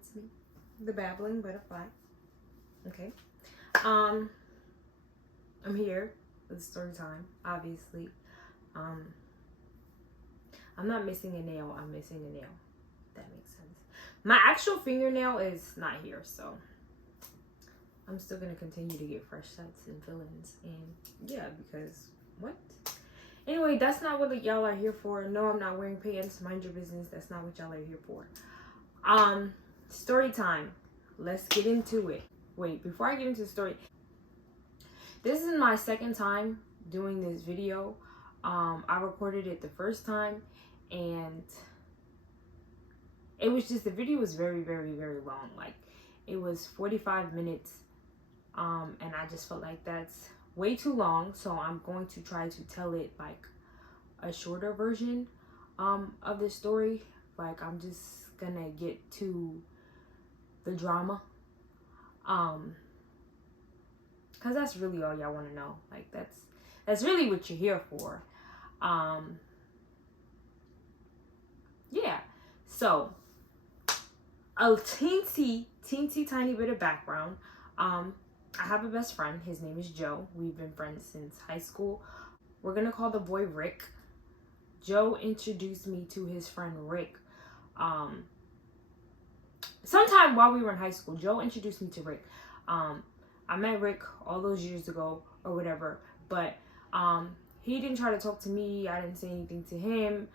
It's me, the babbling butterfly. Okay. I'm here with story time, obviously. I'm not missing a nail, I'm missing a nail. That makes sense. My actual fingernail is not here, so I'm still gonna continue to get fresh sets and fill-ins. And yeah, because what? Anyway, that's not what y'all are here for. No, I'm not wearing pants. Mind your business. That's not what y'all are here for. Story time. Let's get into it. Wait, before I get into the story, this is my second time doing this video. I recorded it the first time, and it was just, the video was very, very, very long. Like, it was 45 minutes, and I just felt like that's way too long, so I'm going to try to tell it like a shorter version of the story. Like, I'm just gonna get to the drama, because that's really all y'all want to know. Like, that's really what you're here for. Yeah, so a teensy tiny bit of background. I have a best friend. His name is Joe. We've been friends since high school. We're gonna call the boy Rick. Joe introduced me to his friend Rick. Sometime while we were in high school, Joe introduced me to Rick. I met Rick all those years ago or whatever, but he didn't try to talk to me. I didn't say anything to him,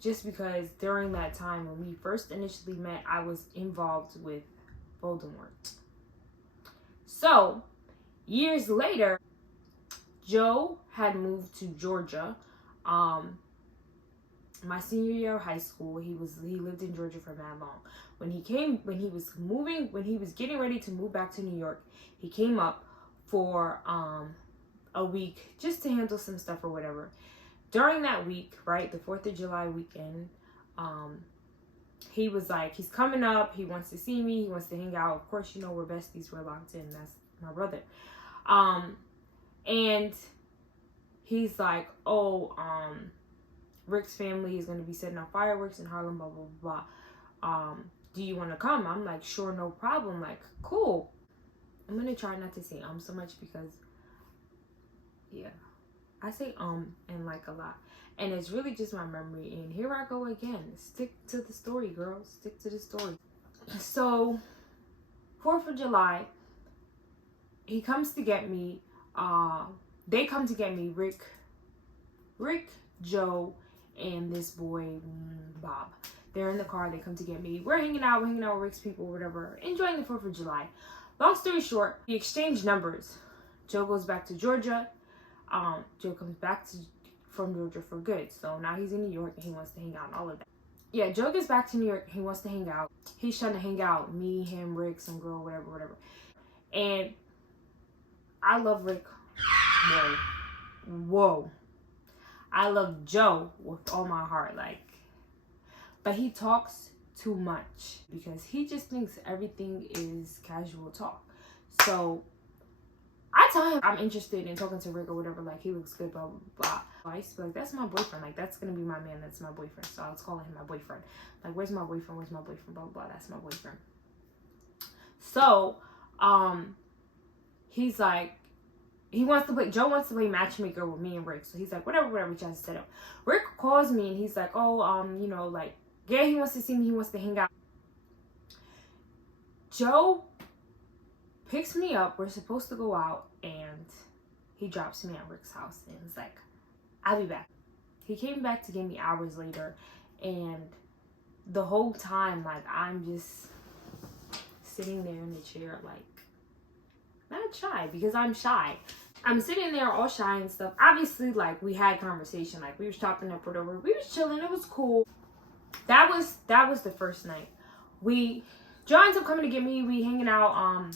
just because during that time when we first initially met, I was involved with Voldemort. So years later, Joe had moved to Georgia. My senior year of high school, he lived in Georgia for that long. When he was getting ready to move back to New York, he came up for a week just to handle some stuff or whatever. During that week, right, the 4th of July weekend, he was like, he's coming up, he wants to see me, he wants to hang out. Of course, you know, we're besties, we're locked in, that's my brother. And he's like, Rick's family is going to be setting off fireworks in Harlem, blah, blah, blah. Do you want to come? I'm like, sure, no problem. Like, cool. I'm going to try not to say so much because, yeah, I say and like a lot. And it's really just my memory. And here I go again. Stick to the story, girls. Stick to the story. So, 4th of July, he comes to get me. They come to get me, Rick, Joe, and this boy, Bob. They're in the car. They come to get me. We're hanging out with Rick's people, whatever, enjoying the 4th of July. Long story short, we exchange numbers. Joe goes back to Georgia. Joe comes back from Georgia for good. So now he's in New York and he wants to hang out and all of that. Yeah, Joe gets back to New York. He wants to hang out. He's trying to hang out. Me, him, Rick, some girl, whatever. And I love Rick. Whoa. I love Joe with all my heart, but he talks too much because he just thinks everything is casual talk. So I tell him I'm interested in talking to Rick or whatever, like, he looks good, blah, blah, blah. I used to be like, that's my boyfriend, like, that's gonna be my man, that's my boyfriend. So I was calling him my boyfriend. Like, where's my boyfriend, blah, blah, blah, that's my boyfriend. So, he's like, Joe wants to play matchmaker with me and Rick. So he's like, whatever, we try to set up. Rick calls me and he's like, yeah, he wants to see me, he wants to hang out. Joe picks me up, we're supposed to go out, and he drops me at Rick's house and he's like, I'll be back. He came back to get me hours later, and the whole time, like, I'm just sitting there in the chair, like, not shy, because I'm shy. I'm sitting there all shy and stuff. Obviously, like, we had conversation, like, we was chopping up whatever. We was chilling, it was cool. That was the first night. Joe ends up coming to get me. We hanging out,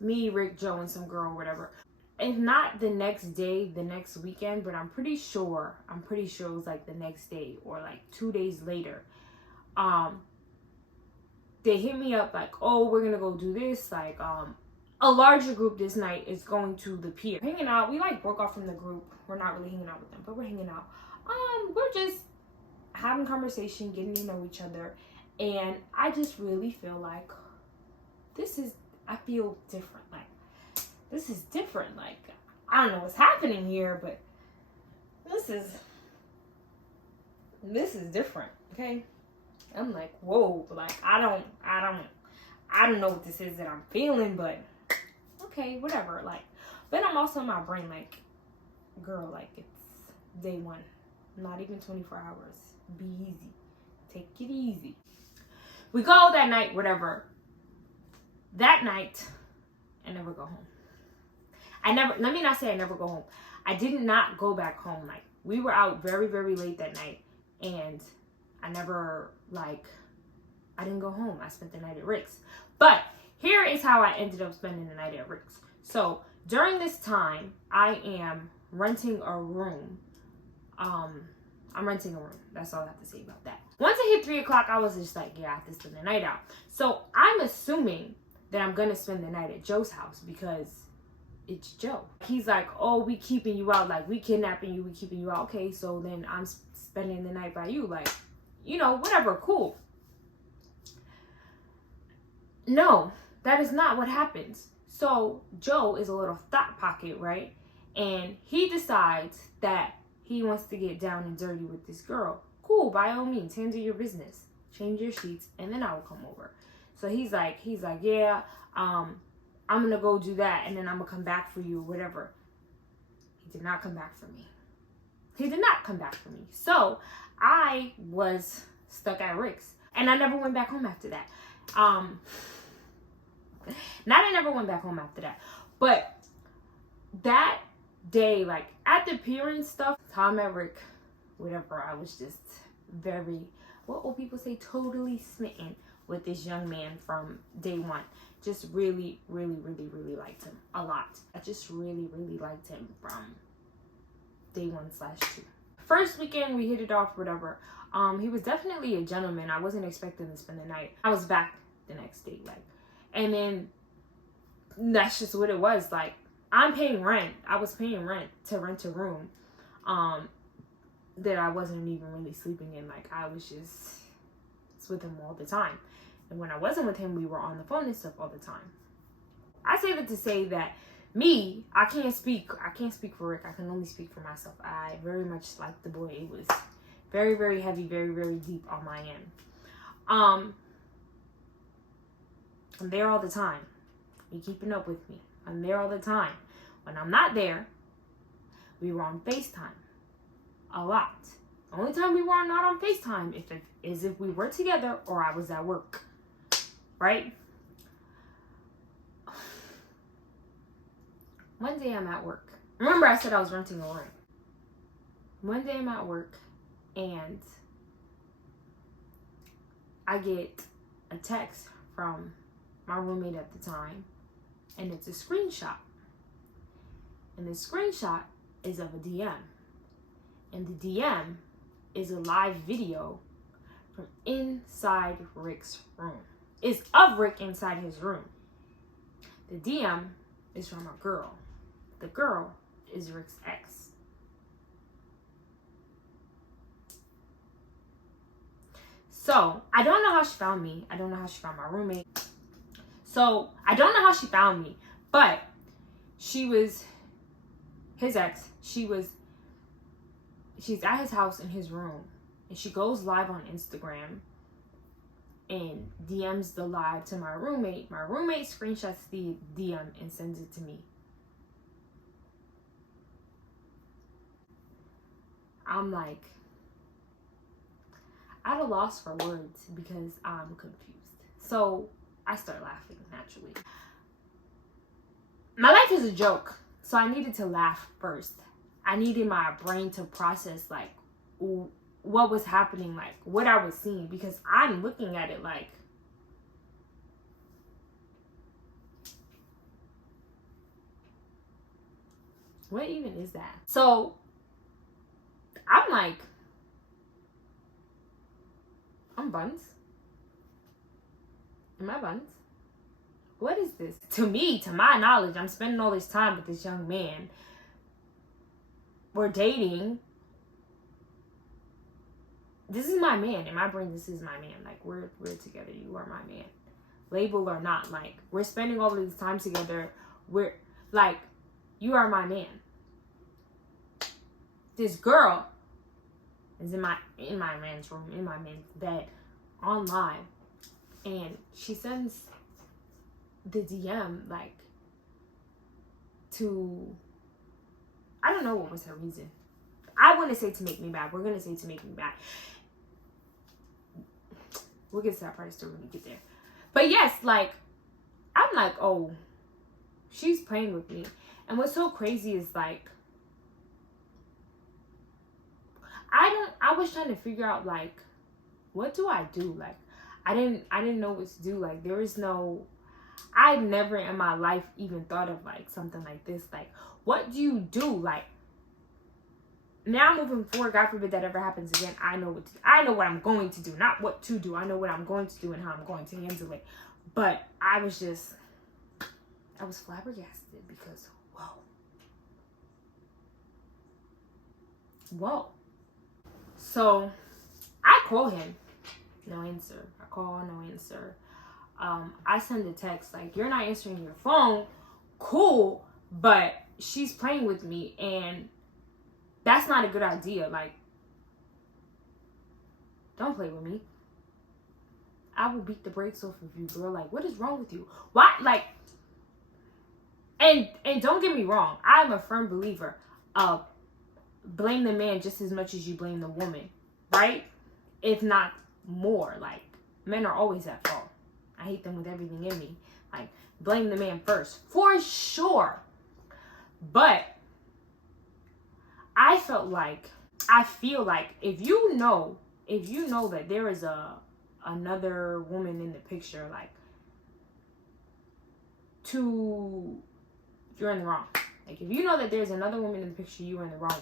me, Rick, Joe, and some girl, whatever. If not the next day, the next weekend, but I'm pretty sure it was like the next day or like 2 days later. They hit me up like, oh, we're gonna go do this, like, a larger group this night is going to the pier. Hanging out, we like broke off from the group. We're not really hanging out with them, but we're hanging out. We're just having conversation, getting to know each other. And I just really feel like I feel different. Like, this is different. Like, I don't know what's happening here, but this is different. Okay. I'm like, whoa, like, I don't know what this is that I'm feeling, but okay, whatever. Like, but I'm also in my brain like, girl, like, it's day one, not even 24 hours. Be easy. Take it easy. We go that night, whatever. That night, I never go home. Let me not say I never go home. I did not go back home. Like, we were out very, very late that night, and I didn't go home. I spent the night at Rick's. But here is how I ended up spending the night at Rick's. So during this time, I am renting a room. I'm renting a room. That's all I have to say about that. Once it hit 3 o'clock, I was just like, yeah, I have to spend the night out. So I'm assuming that I'm going to spend the night at Joe's house because it's Joe. He's like, oh, we keeping you out. Like, we kidnapping you. We keeping you out. Okay, so then I'm spending the night by you. Like, whatever. Cool. No, that is not what happens. So Joe is a little thought pocket, right? And he decides that he wants to get down and dirty with this girl. Cool, by all means, handle your business. Change your sheets, and then I will come over. So he's like, yeah, I'm gonna go do that, and then I'm gonna come back for you, whatever. He did not come back for me. So I was stuck at Rick's, and I never went back home after that. I never went back home after that, but that day, like, at the pier and stuff, Tom and Rick, whatever, I was just very, what will people say, totally smitten with this young man from day one. Just really, really, really, really liked him a lot. I just really, really liked him from day 1/2. First weekend, we hit it off, whatever. He was definitely a gentleman. I wasn't expecting to spend the night. I was back the next day, like, and then that's just what it was. Like, I'm paying rent. I was paying rent to rent a room that I wasn't even really sleeping in. Like, I was just with him all the time. And when I wasn't with him, we were on the phone and stuff all the time. I say that to say that I can't speak for Rick. I can only speak for myself. I very much liked the boy. It was very, very heavy, very, very deep on my end. I'm there all the time. You keeping up with me. I'm there all the time. When I'm not there, we were on FaceTime a lot. The only time we were not on FaceTime is if we were together or I was at work. Right? One day I'm at work. Remember I said I was renting a room. One day I'm at work and I get a text from my roommate at the time, and it's a screenshot. And the screenshot is of a DM. And the DM is a live video from inside Rick's room. It's of Rick inside his room. The DM is from a girl. The girl is Rick's ex. So, I don't know how she found me. I don't know how she found my roommate. So, I don't know how she found me. But she was his ex. She's at his house in his room. And she goes live on Instagram and DMs the live to my roommate. My roommate screenshots the DM and sends it to me. I'm like, at a loss for words because I'm confused. So I start laughing naturally. My life is a joke, so I needed to laugh first. I needed my brain to process like what was happening, like what I was seeing, because I'm looking at it like, what even is that? So I'm like, I'm buns? Am I buns? What is this? To me, to my knowledge, I'm spending all this time with this young man. We're dating. this is my man. In my brain, this is my man. Like, we're together. You are my man. Label or not. Like, we're spending all of this time together. We're, like, you are my man. This girl is in my man's room, in my man's bed, on live. And she sends the DM, like, to, I don't know what was her reason. I want to say to make me mad. We're going to say to make me mad. We'll get to that part still when we get there. But yes, like, I'm like, oh, she's playing with me. And what's so crazy is, like, I was trying to figure out, like, what do I do? Like, I didn't know what to do. Like, there is no, I've never in my life even thought of, like, something like this. Like, what do you do? Like, now moving forward, God forbid that ever happens again, I know what I'm going to do, not what to do. I know what I'm going to do and how I'm going to handle it. But I was flabbergasted because, whoa. So I call him, no answer. I call, no answer. I send a text like, you're not answering your phone. Cool, but she's playing with me, and that's not a good idea. Like, don't play with me. I will beat the brakes off of you, girl. Like, what is wrong with you? Why? Like, and don't get me wrong. I'm a firm believer of blame the man just as much as you blame the woman, right? If not more. Like, men are always at fault. I hate them with everything in me. Like, blame the man first, for sure. But I feel like if you know that there is another woman in the picture, like, you're in the wrong. Like, if you know that there's another woman in the picture, you're in the wrong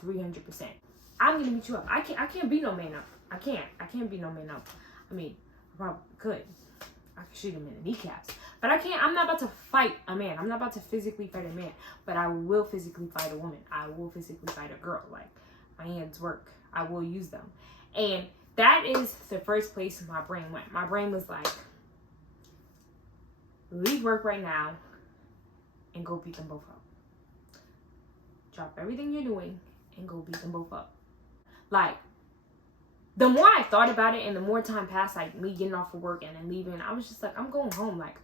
300%. I'm gonna beat you up. I can't beat no man up. I can't beat no man up. I mean, I probably could. I could shoot him in the kneecaps. But I'm not about to fight a man. I'm not about to physically fight a man. But I will physically fight a woman. I will physically fight a girl. Like, my hands work. I will use them. And that is the first place my brain went. My brain was like, leave work right now and go beat them both up. Drop everything you're doing and go beat them both up. Like, the more I thought about it and the more time passed, like, me getting off of work and then leaving, I was just like, I'm going home. Like,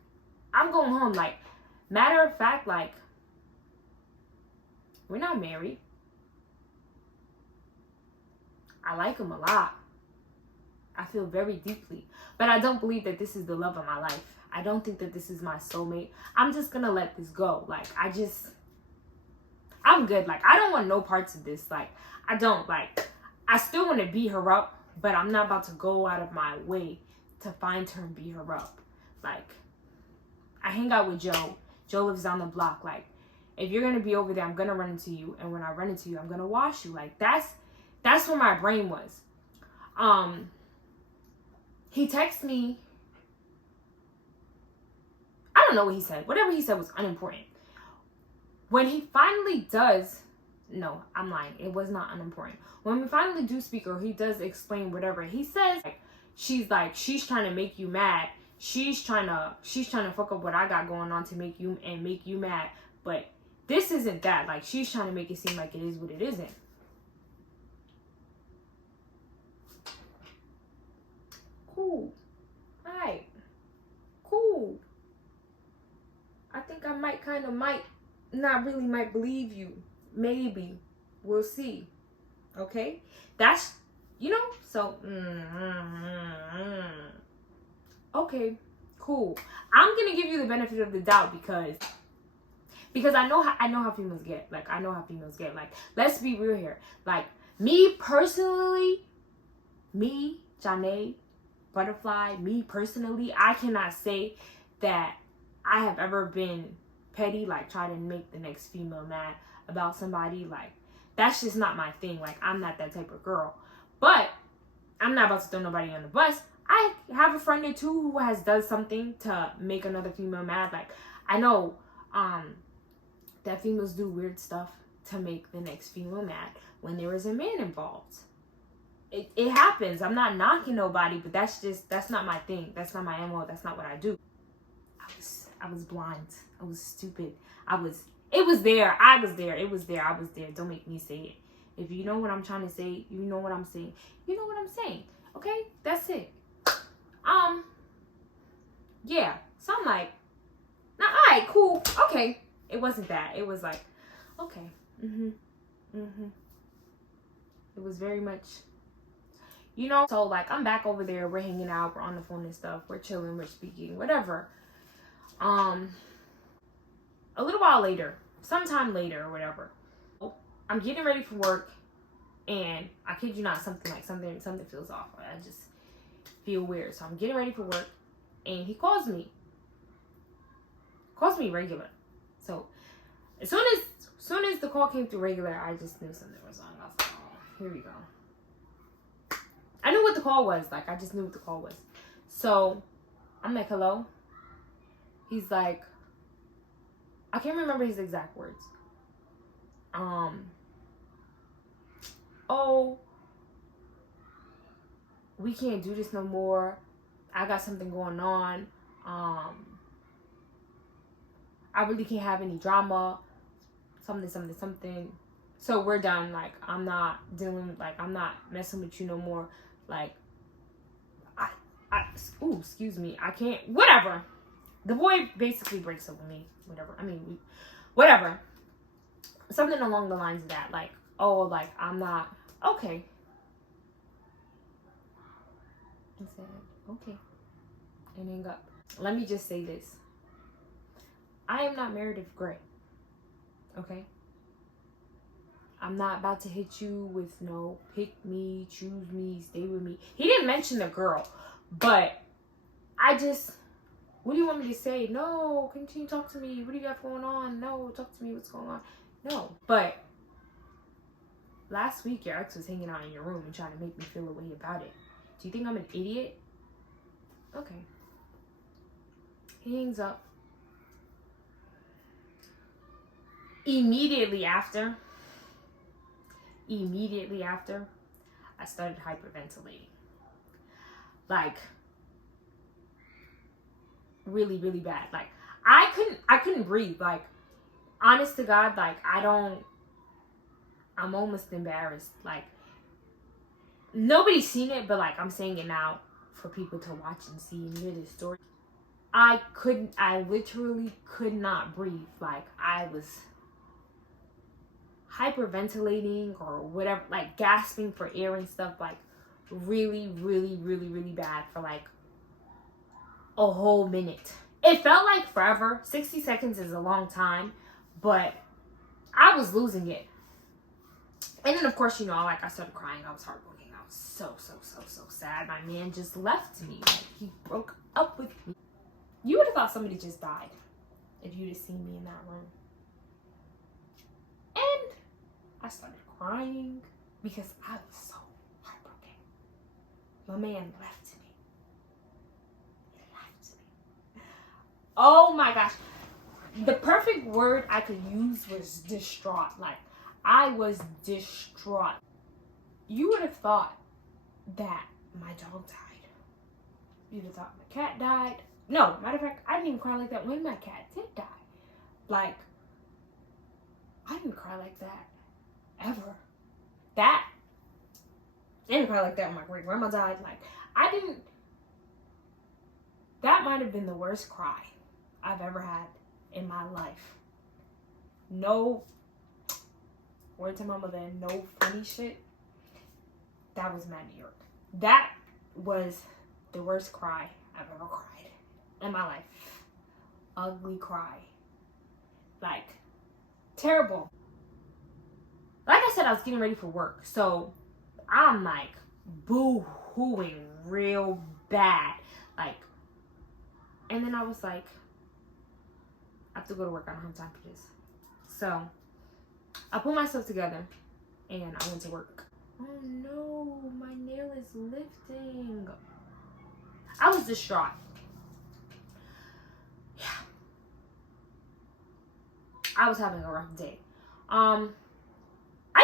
matter of fact, like, we're not married. I like him a lot. I feel very deeply. But I don't believe that this is the love of my life. I don't think that this is my soulmate. I'm just gonna let this go. Like, I'm good. Like, I don't want no parts of this. Like, I still want to beat her up, but I'm not about to go out of my way to find her and beat her up. Like, I hang out with Joe. Joe lives down the block. Like, if you're going to be over there, I'm going to run into you. And when I run into you, I'm going to wash you. Like, that's where my brain was. He texted me. I don't know what he said. Whatever he said was unimportant. When he finally does, no, I'm lying. It was not unimportant. When we finally do speak, or he does explain whatever, he says, like, she's trying to make you mad. She's trying to fuck up what I got going on to make you mad. But this isn't that. Like, she's trying to make it seem like it is what it isn't. Cool. Alright. Cool. I think I might not really might believe you. Maybe. We'll see. Okay? That's, so. Okay. Cool. I'm going to give you the benefit of the doubt because I know how females get. Like, I know how females get. Like, let's be real here. Like, me personally, Janae, Butterfly, me personally, I cannot say that I have ever been petty, like, try to make the next female mad about somebody. Like, that's just not my thing. Like, I'm not that type of girl. But I'm not about to throw nobody on the bus. I have a friend or two who has done something to make another female mad. Like, I know that females do weird stuff to make the next female mad when there is a man involved. it happens. I'm not knocking nobody, but that's not my thing. That's not my MO. That's not what I do. I was blind. I was stupid. It was there. I was there. It was there. I was there. Don't make me say it. If you know what I'm trying to say, you know what I'm saying. You know what I'm saying. Okay? That's it. Yeah. So I'm like, nah, all right, cool. Okay. It wasn't that. It was like, okay. It was very much, so like I'm back over there. We're hanging out. We're on the phone and stuff. We're chilling. We're speaking. Whatever. A little while later, sometime later or whatever, I'm getting ready for work, and I kid you not, something feels off. I just feel weird. So I'm getting ready for work, and he calls me regular. So as soon as the call came through regular, I just knew something was wrong. I was like, oh, here we go. I knew what the call was. Like, I just knew what the call was. So I'm like, hello? He's like, I can't remember his exact words. Oh, we can't do this no more. I got something going on. I really can't have any drama. Something. So we're done. Like, I'm not messing with you no more. Like, excuse me. I can't, whatever. The boy basically breaks up with me. Whatever. I mean, whatever. Something along the lines of that. Like, oh, like, I'm not, okay. I said, okay. And hang up. Let me just say this. I am not Meredith Grey. Okay? I'm not about to hit you with no pick me, choose me, stay with me. He didn't mention the girl. But what do you want me to say? No, continue to talk to me. What do you got going on? No, talk to me. What's going on? No. But last week, your ex was hanging out in your room and trying to make me feel a way about it. Do you think I'm an idiot? Okay. He hangs up. Immediately after, I started hyperventilating. Like, really, really bad. Like, I couldn't breathe. Like, honest to God, like, I'm almost embarrassed. Like, nobody's seen it, but like, I'm saying it now for people to watch and see and hear this story. I literally could not breathe. Like, I was hyperventilating or whatever, like gasping for air and stuff, like really, really, really, really bad for like a whole minute. It felt like forever. 60 seconds is a long time, but I was losing it. And then of course, like I started crying. I was heartbroken. I was so sad. My man just left me. Like, he broke up with me. You would have thought somebody just died if you'd have seen me in that room. And I started crying because I was so heartbroken. My man left me. He left me. Oh my gosh. The perfect word I could use was distraught. Like, I was distraught. You would have thought that my dog died. You'd have thought my cat died. No, matter of fact, I didn't even cry like that when my cat did die. Like, I didn't cry like that ever. I didn't cry like that when my great grandma died. Like, that might have been the worst cry I've ever had in my life. No, word to my mother, no funny shit. That was mad New York. That was the worst cry I've ever cried in my life. Ugly cry. Like, terrible. Like I said, I was getting ready for work. So I'm like boo-hooing real bad. Like, and then I was like, I have to go to work. I don't have time for this. So I pulled myself together and I went to work. Oh no, my nail is lifting. I was distraught. Yeah. I was having a rough day. I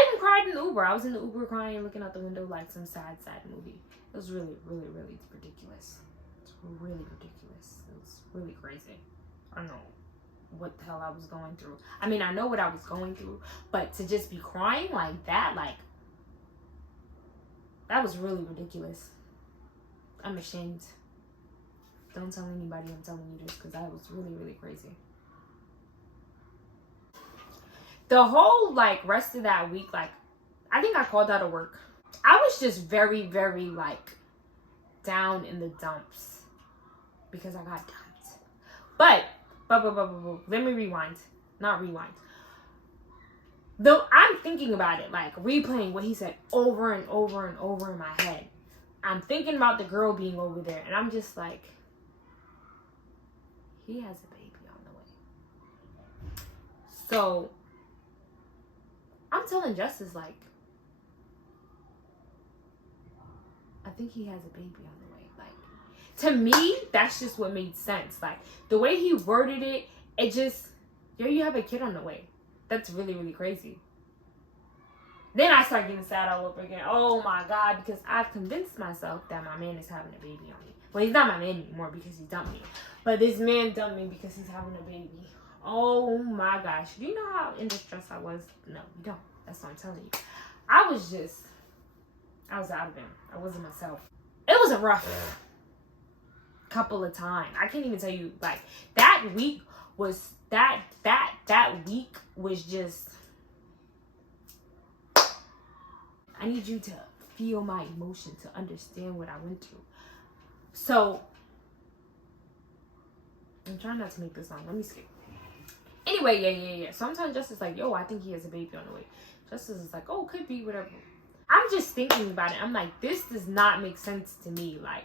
even cried cried in the Uber. I was in the Uber crying, looking out the window like some sad movie. It was really, really, really ridiculous. It's really ridiculous. It was really crazy. I don't know what the hell I was going through. I mean, I know what I was going through, but to just be crying like that, like, that was really ridiculous. I'm ashamed. Don't tell anybody I'm telling you this, because that was really, really crazy. The whole, like, rest of that week, like, I think I called out of work. I was just very, very, like, down in the dumps because I got dumped. But let me rewind. Not rewind. Though I'm thinking about it, like, replaying what he said over and over and over in my head. I'm thinking about the girl being over there, and I'm just like, he has a baby on the way. So I'm telling Justice, like, I think he has a baby on the way. Like, to me, that's just what made sense. Like, the way he worded it, it just, yo, you have a kid on the way. That's really, really crazy. Then I start getting sad all over again. Oh my God, because I've convinced myself that my man is having a baby on me. Well, he's not my man anymore because he dumped me. But this man dumped me because he's having a baby. Oh my gosh. Do you know how in distress I was? No, you don't. That's what I'm telling you. I was out of him. I wasn't myself. It was a rough couple of times. I can't even tell you, like, that week was, that week was just, I need you to feel my emotion to understand what I went through. So, I'm trying not to make this long. Let me skip. Anyway, yeah. Sometimes Justice is like, yo, I think he has a baby on the way. Justice is like, oh, could be, whatever. I'm just thinking about it. I'm like, this does not make sense to me. Like,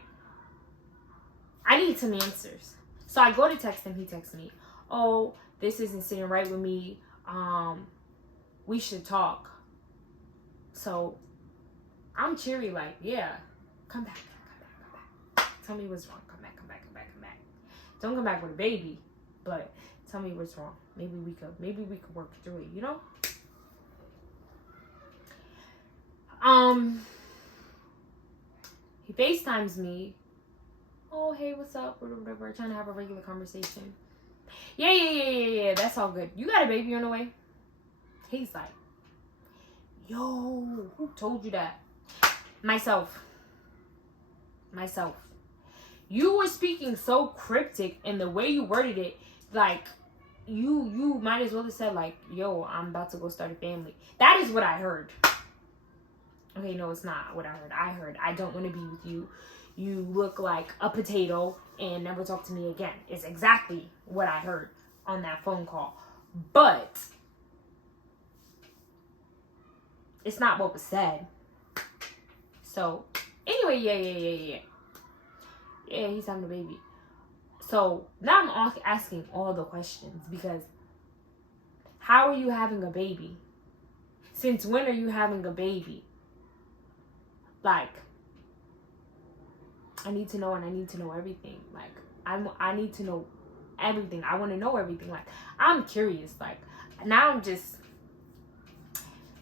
I need some answers. So I go to text him. He texts me, oh, this isn't sitting right with me. We should talk. So I'm cheery, like, yeah, come back. Tell me what's wrong. Come back. Don't come back with a baby, but tell me what's wrong. Maybe we could work through it, you know? He FaceTimes me. Oh, hey, what's up? Whatever. Trying to have a regular conversation. Yeah. That's all good. You got a baby on the way? He's like, yo, who told you that? Myself. You were speaking so cryptic, and the way you worded it, like, you might as well have said, like, yo, I'm about to go start a family. That is what I heard. Okay, no, it's not what I heard. I heard, I don't want to be with you. You look like a potato and never talk to me again. It's exactly what I heard on that phone call. But it's not what was said. So, anyway, yeah. Yeah, he's having a baby. So, now I'm asking all the questions, because how are you having a baby? Since when are you having a baby? Like, I need to know, and I need to know everything. Like, I need to know everything. I want to know everything. Like, I'm curious. Like, now I'm just,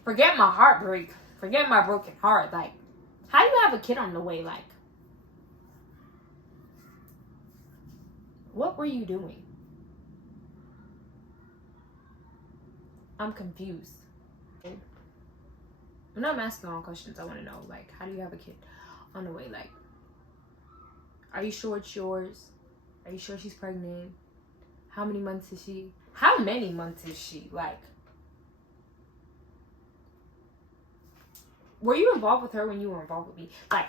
forget my heartbreak. Forget my broken heart. Like, how do you have a kid on the way? Like, what were you doing? I'm confused. I'm not asking all questions. I want to know, like, how do you have a kid on the way? Like, are you sure it's yours? Are you sure she's pregnant? How many months is she? How many months is she? Like, were you involved with her when you were involved with me? Like,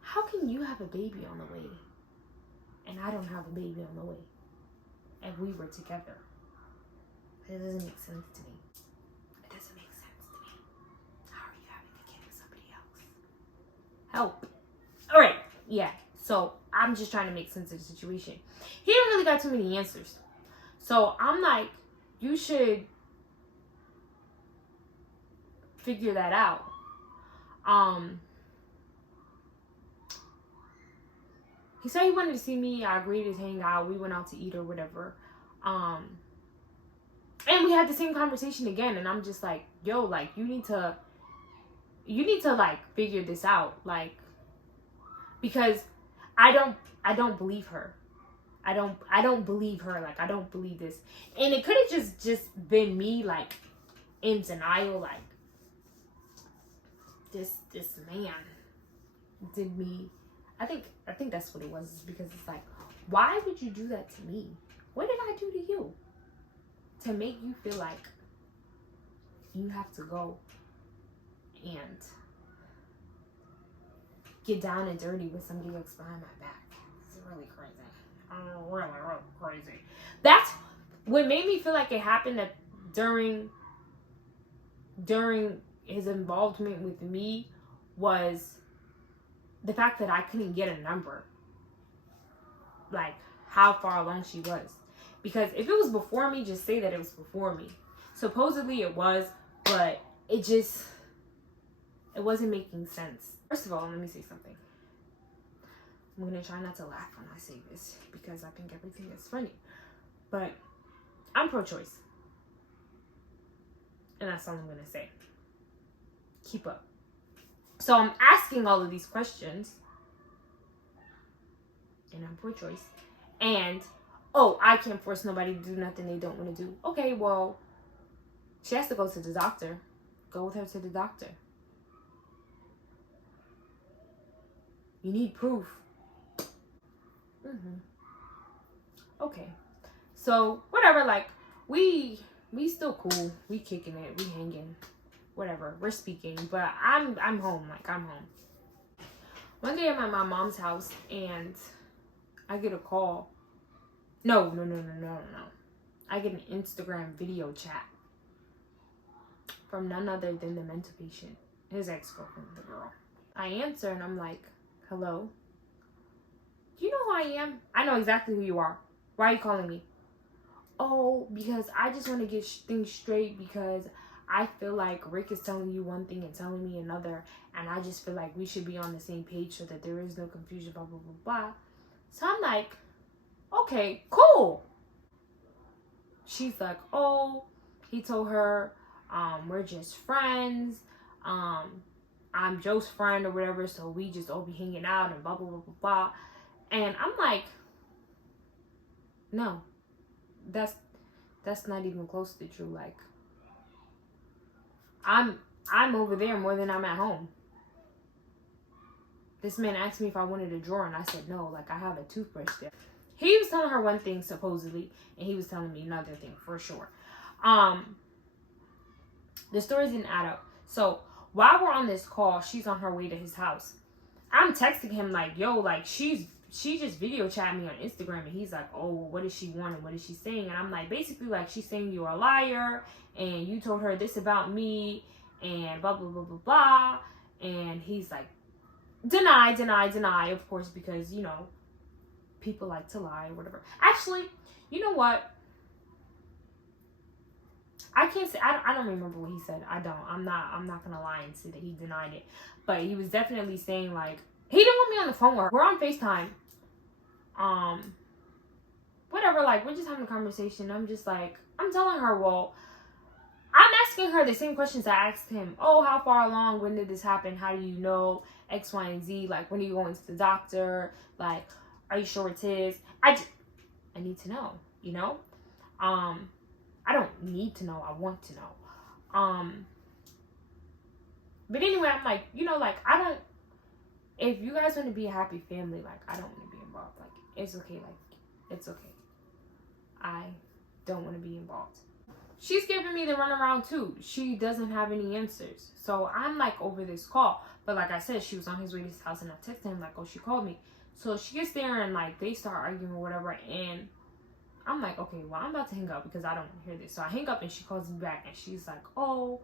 how can you have a baby on the way and I don't have a baby on the way and we were together? It doesn't make sense to me. It doesn't make sense to me. How are you having a kid with somebody else? Help. All right. Yeah. So I'm just trying to make sense of the situation. He didn't really got too many answers. So I'm like, you should figure that out. He said he wanted to see me. I agreed to hang out. We went out to eat or whatever. And And we had the same conversation again, and I'm just like, yo, like, you need to like figure this out, like, because I don't believe her. I don't believe her. Like, I don't believe this. And it could have just been me, like, in denial, like, this man did me. I think that's what it was, because it's like, why would you do that to me? What did I do to you to make you feel like you have to go and get down and dirty with somebody else behind my back? It's really crazy. Really crazy. That's what made me feel like it happened that during his involvement with me, was the fact that I couldn't get a number, like how far along she was. Because if it was before me, just say that it was before me. Supposedly it was, but it wasn't making sense. First of all, let me say something. I'm gonna try not to laugh when I say this, because I think everything is funny. But I'm pro-choice. And that's all I'm gonna say. Keep up. So I'm asking all of these questions, and I'm pro-choice. And, oh, I can't force nobody to do nothing they don't want to do. Okay, well, she has to go to the doctor. Go with her to the doctor. You need proof. Okay. So, whatever, like, we still cool. We kicking it. We hanging. Whatever. We're speaking. But I'm home. Like, I'm home. One day I'm at my mom's house, and I get a call. No. I get an Instagram video chat from none other than the mental patient, his ex-girlfriend, the girl. I answer, and I'm like, hello? Do you know who I am? I know exactly who you are. Why are you calling me? Oh, because I just want to get things straight, because I feel like Rick is telling you one thing and telling me another, and I just feel like we should be on the same page so that there is no confusion, blah, blah, blah, blah. So I'm like, okay, cool. She's like, oh, he told her, we're just friends. I'm Joe's friend or whatever, so we just all be hanging out and blah, blah, blah, blah, blah. And I'm like, no, that's not even close to true. Like, I'm over there more than I'm at home. This man asked me if I wanted a drawer, and I said no. Like, I have a toothbrush there. He was telling her one thing supposedly, and he was telling me another thing for sure. The stories didn't add up. So while we're on this call, she's on her way to his house. I'm texting him like, yo, like, she just video chatted me on Instagram, and he's like, oh, what does she want and what is she saying? And I'm like, basically, like, she's saying you're a liar, and you told her this about me, and blah, blah, blah, blah, blah. And he's like, deny, of course, because, you know, people like to lie or whatever. Actually, you know what? I can't say, I don't remember what he said. I'm not gonna lie and say that he denied it. But he was definitely saying, like, he didn't want me on the phone with her. We're on FaceTime. Whatever, like, we're just having a conversation. I'm just like, I'm telling her, well, I'm asking her the same questions I asked him. Oh, how far along? When did this happen? How do you know? X, Y, and Z. Like, when are you going to the doctor? Like, are you sure it's his? I need to know, you know? I don't need to know. I want to know. But anyway, I'm like, you know, like, if you guys want to be a happy family, like, I don't want to be involved. Like, it's okay. Like, it's okay. I don't want to be involved. She's giving me the runaround too. She doesn't have any answers. So I'm like over this call. But like I said, she was on his way to his house, and I texted him like, oh, she called me. So she gets there, and like they start arguing or whatever, and I'm like, okay, well, I'm about to hang up because I don't want to hear this. So I hang up, and she calls me back, and she's like, oh,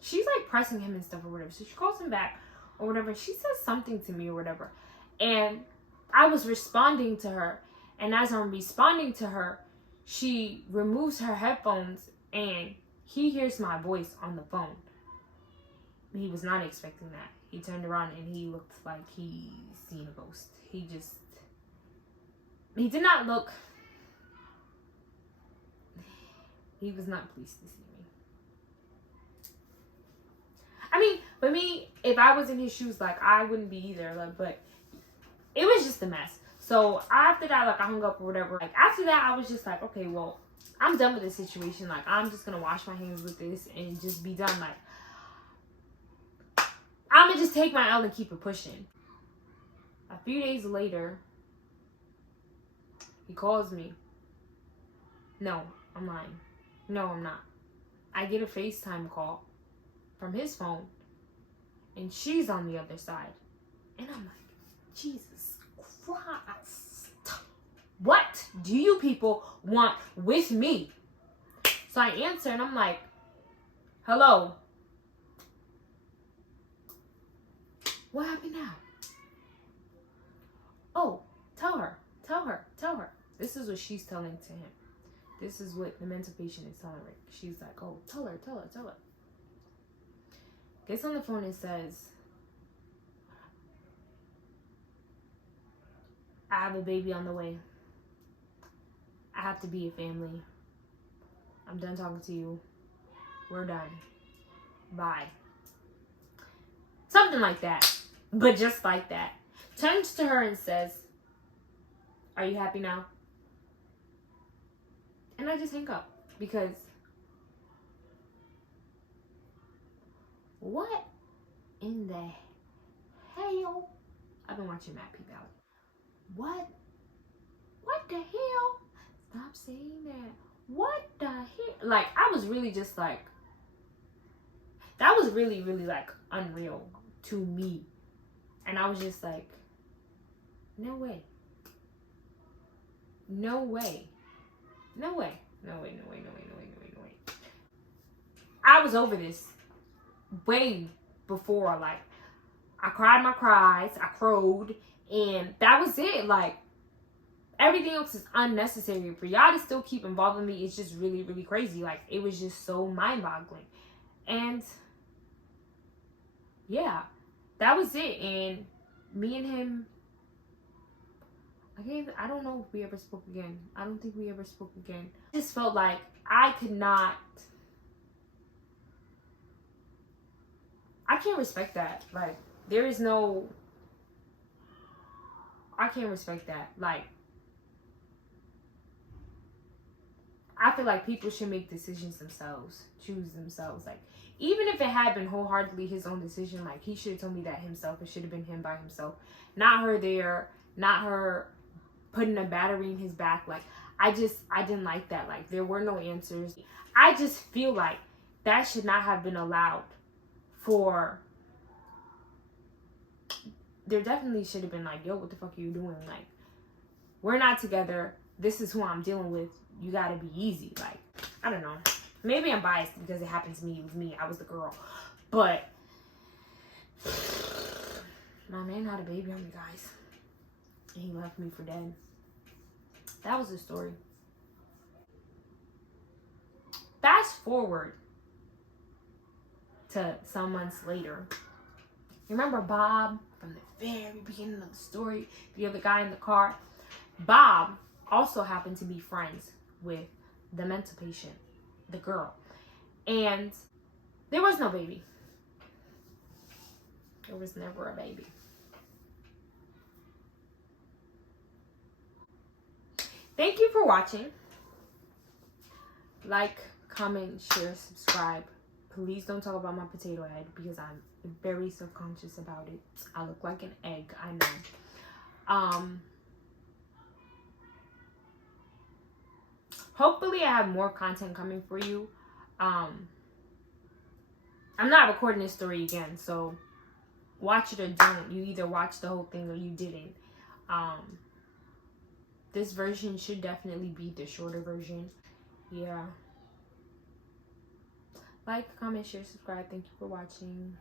she's like pressing him and stuff or whatever. So she calls him back or whatever. She says something to me or whatever. And I was responding to her. And as I'm responding to her, she removes her headphones, and he hears my voice on the phone. He was not expecting that. He turned around, and he looked like he seen a ghost. He did not look, He was not pleased to see me. I mean, but me, if I was in his shoes, like, I wouldn't be either. Like, but it was just a mess. So after that, like, I hung up or whatever. Like, after that, I was just like, okay, well, I'm done with this situation. Like, I'm just gonna wash my hands with this and just be done. Like, I'm gonna just take my L and keep it pushing. A few days later, he calls me. No, I'm lying. No, I'm not. I get a FaceTime call from his phone, and she's on the other side. And I'm like, Jesus Christ. What do you people want with me? So I answer, and I'm like, hello. What happened now? Oh, tell her. This is what she's telling to him. This is what the mental patient is telling her. She's like, oh, tell her. Gets on the phone and says, I have a baby on the way. I have to be a family. I'm done talking to you. We're done. Bye. Something like that. But just like that. Turns to her and says, are you happy now? And I just hang up. Because what in the hell? I've been watching Matt P. Valley. What the hell? Stop saying that. What the hell? Like, I was really just like, that was really, really like unreal to me. And I was just like, no way. I was over this way before. Like, I cried my cries, I crowed, and that was it. Like, everything else is unnecessary. For y'all to still keep involving me, it's just really, really crazy. Like, it was just so mind-boggling. And yeah, that was it. And me and him, I don't know if we ever spoke again. I don't think we ever spoke again. I just felt like I can't respect that. Like, I can't respect that. Like, I feel like people should make decisions themselves, choose themselves. Like, even if it had been wholeheartedly his own decision, like, he should have told me that himself. It should have been him by himself. Not her there, not her putting a battery in his back. Like, I didn't like that. Like, there were no answers. I just feel like that should not have been allowed. There definitely should have been like, yo, what the fuck are you doing? Like, we're not together. This is who I'm dealing with. You gotta be easy. Like, I don't know. Maybe I'm biased because it happened to me. It was me. I was the girl. But my man had a baby on me, guys. And he left me for dead. That was the story. Fast forward to some months later. You remember Bob from the very beginning of the story? The other guy in the car? Bob also happened to be friends with the mental patient, the girl. And there was no baby. There was never a baby. Thank you for watching. Like, comment, share, subscribe. Please don't talk about my potato head because I'm very self-conscious about it. I look like an egg, I know. Hopefully I have more content coming for you. I'm not recording this story again, so watch it or don't. You either watch the whole thing or you didn't. This version should definitely be the shorter version. Yeah. Like, comment, share, subscribe. Thank you for watching.